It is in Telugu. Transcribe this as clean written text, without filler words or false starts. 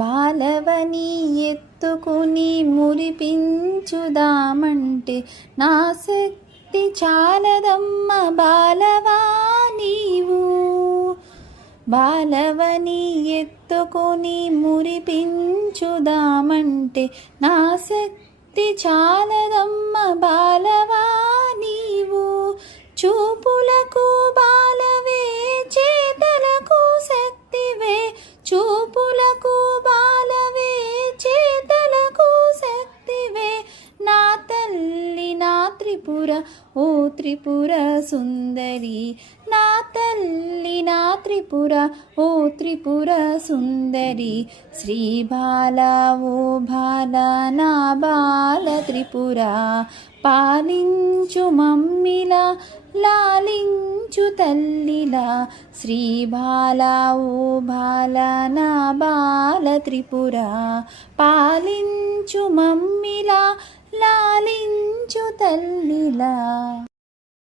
బాలవని ఎత్తుకుని మురిపించుదామంటే నా శక్తి చాలదమ్మ బాలవా నీవు. బాలవని ఎత్తుకుని మురిపించుదామంటే నా శక్తి చాలదమ్మ బాలవా నీవు. చూపులకు బాలవే చేతలకు శక్తివే, చూపులకు బాలవే చేతలకు శక్తివే. నా తల్లి నా త్రిపుర ఓ త్రిపుర సుందరి, నా తల్లి నా త్రిపుర ఓ త్రిపుర సుందరి. శ్రీ బాల ఓ బాల నా బాల త్రిపుర, పాలించు మమ్మిలా లాలించు తల్లిలా. శ్రీ బాల ఓ బాల నా బాల త్రిపుర, పాలించు మమ్మిలా లాలించు తల్లిలా.